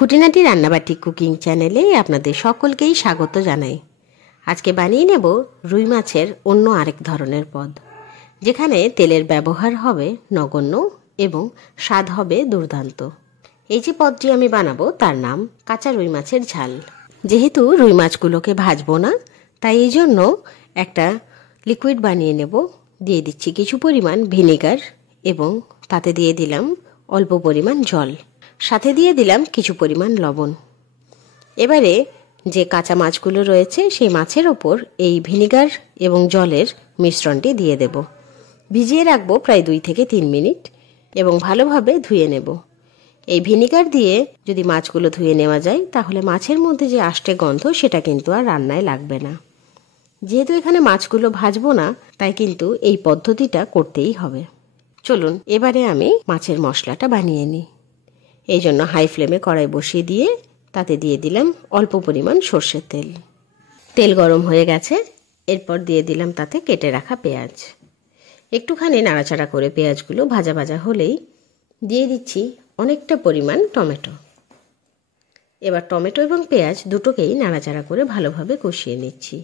খুঁটিনাটি রান্নাবাটি কুকিং চ্যানেলে আপনাদের সকলকেই স্বাগত জানাই। আজকে বানিয়ে নেব রুই মাছের অন্য আরেক ধরনের পদ, যেখানে তেলের ব্যবহার হবে নগণ্য এবং স্বাদ হবে দুর্দান্ত। এই যে পদটি আমি বানাবো তার নাম কাঁচা রুই মাছের ঝাল। যেহেতু রুই মাছগুলোকে ভাজবো না, তাই এই জন্য একটা লিকুইড বানিয়ে নেব। দিয়ে দিচ্ছি কিছু পরিমাণ ভিনেগার এবং তাতে দিয়ে দিলাম অল্প পরিমাণ জল, সাথে দিয়ে দিলাম কিছু পরিমাণ লবণ। এবারে যে কাঁচা মাছগুলো রয়েছে সেই মাছের ওপর এই ভিনেগার এবং জলের মিশ্রণটি দিয়ে দেব। ভিজিয়ে রাখবো প্রায় 2 থেকে 3 মিনিট এবং ভালোভাবে ধুয়ে নেব। এই ভিনেগার দিয়ে যদি মাছগুলো ধুয়ে নেওয়া যায় তাহলে মাছের মধ্যে যে আষ্টে গন্ধ সেটা কিন্তু আর রান্নায় লাগবে না। যেহেতু এখানে মাছগুলো ভাজবো না, তাই কিন্তু এই পদ্ধতিটা করতেই হবে। চলুন এবারে আমি মাছের মশলাটা বানিয়ে নিই। এই জন্য হাই ফ্লেমে কড়াই বসিয়ে দিয়ে তাতে দিয়ে দিলাম অল্প পরিমাণ সর্ষের তেল। তেল গরম হয়ে গেছে, এরপর দিয়ে দিলাম তাতে কেটে রাখা পেঁয়াজ। একটুখানি নাড়াচাড়া করে পেঁয়াজগুলো ভাজা ভাজা হলেই দিয়ে দিচ্ছি অনেকটা পরিমাণ টমেটো। এবার টমেটো এবং পেঁয়াজ দুটোকেই নাড়াচাড়া করে ভালোভাবে কষিয়ে নিচ্ছি,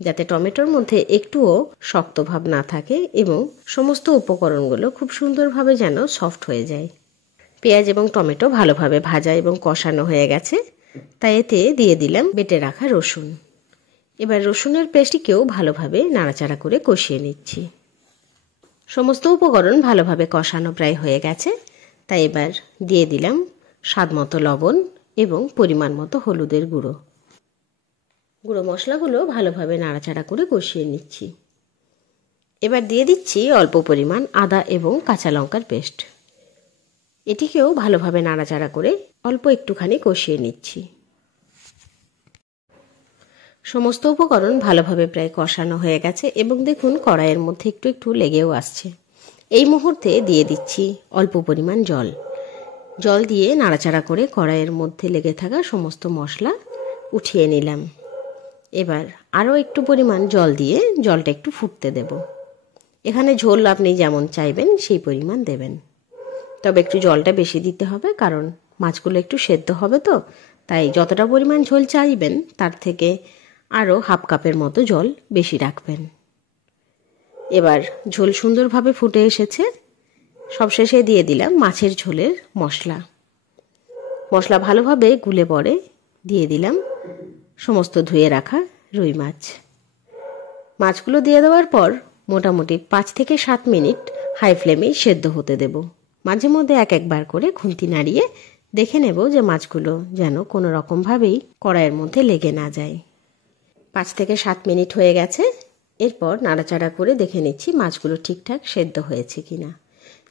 যাতে টমেটোর মধ্যে একটুও শক্ত ভাব না থাকে এবং সমস্ত উপকরণগুলো খুব সুন্দরভাবে যেন সফট হয়ে যায়। পেঁয়াজ এবং টমেটো ভালোভাবে ভাজা এবং কষানো হয়ে গেছে, তাই এতে দিয়ে দিলাম বেটে রাখা রসুন। এবার রসুনের পেস্টটিকেও ভালোভাবে নাড়াচাড়া করে কষিয়ে নিচ্ছি। সমস্ত উপকরণ ভালোভাবে কষানো প্রায় হয়ে গেছে, তাই এবার দিয়ে দিলাম স্বাদ মতো লবণ এবং পরিমাণ মতো হলুদের গুঁড়ো। গুঁড়ো মশলাগুলো ভালোভাবে নাড়াচাড়া করে কষিয়ে নিচ্ছি। এবার দিয়ে দিচ্ছি অল্প পরিমাণ আদা এবং কাঁচা লঙ্কার পেস্ট। এটিকেও ভালোভাবে নাড়াচাড়া করে অল্প একটুখানি কষিয়ে নিচ্ছি। সমস্ত উপকরণ ভালোভাবে প্রায় কষানো হয়ে গেছে এবং দেখুন কড়াইয়ের মধ্যে একটু একটু লেগেও আসছে। এই মুহূর্তে দিয়ে দিচ্ছি অল্প পরিমাণ জল। জল দিয়ে নাড়াচাড়া করে কড়াইয়ের মধ্যে লেগে থাকা সমস্ত মশলা উঠিয়ে নিলাম। এবার আরও একটু পরিমাণ জল দিয়ে জলটা একটু ফুটতে দেব। এখানে ঝোল আপনি যেমন চাইবেন সেই পরিমাণ দেবেন, তবে একটু জলটা বেশি দিতে হবে, কারণ মাছগুলো একটু সেদ্ধ হবে তো, তাই যতটা পরিমাণ ঝোল চাইবেন তার থেকে আরও হাফ কাপের মতো জল বেশি রাখবেন। এবার ঝোল সুন্দরভাবে ফুটে এসেছে। সবশেষে দিয়ে দিলাম মাছের ঝোলের মশলা। মশলা ভালোভাবে গুলে পড়ে দিয়ে দিলাম সমস্ত ধুয়ে রাখা রুই মাছ। মাছগুলো দিয়ে দেওয়ার পর মোটামুটি 5 থেকে 7 মিনিট হাই ফ্লেমেই সেদ্ধ হতে দেব। মাঝে মধ্যে একবার করে খুন্তি নাড়িয়ে দেখে নেব যে মাছগুলো যেন কোনো রকমভাবেই কড়াইয়ের মধ্যে লেগে না যায়। 5 থেকে 7 মিনিট হয়ে গেছে। এরপর নাড়াচাড়া করে দেখে নিচ্ছি মাছগুলো ঠিকঠাক সেদ্ধ হয়েছে কিনা।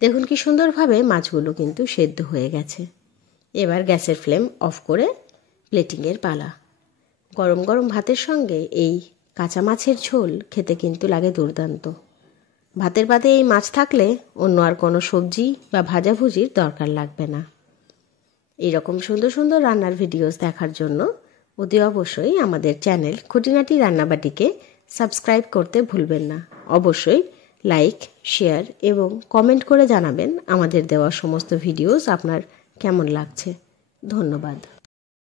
দেখুন কি সুন্দরভাবে মাছগুলো কিন্তু সেদ্ধ হয়ে গেছে। এবার গ্যাসের ফ্লেম অফ করে প্লেটিংয়ের পালা। গরম গরম ভাতের সঙ্গে এই কাঁচা মাছের ঝোল খেতে কিন্তু লাগে দুর্দান্ত। ভাতের পাতে এই মাছ থাকলে অন্য আর কোনো সবজি বা ভাজাভুজির দরকার লাগবে না। এইরকম সুন্দর সুন্দর রান্নার ভিডিওস দেখার জন্য অতি অবশ্যই আমাদের চ্যানেল খুঁটিনাটি রান্নাবাটিকে সাবস্ক্রাইব করতে ভুলবেন না। অবশ্যই লাইক, শেয়ার এবং কমেন্ট করে জানাবেন আমাদের দেওয়া সমস্ত ভিডিওস আপনার কেমন লাগছে। ধন্যবাদ।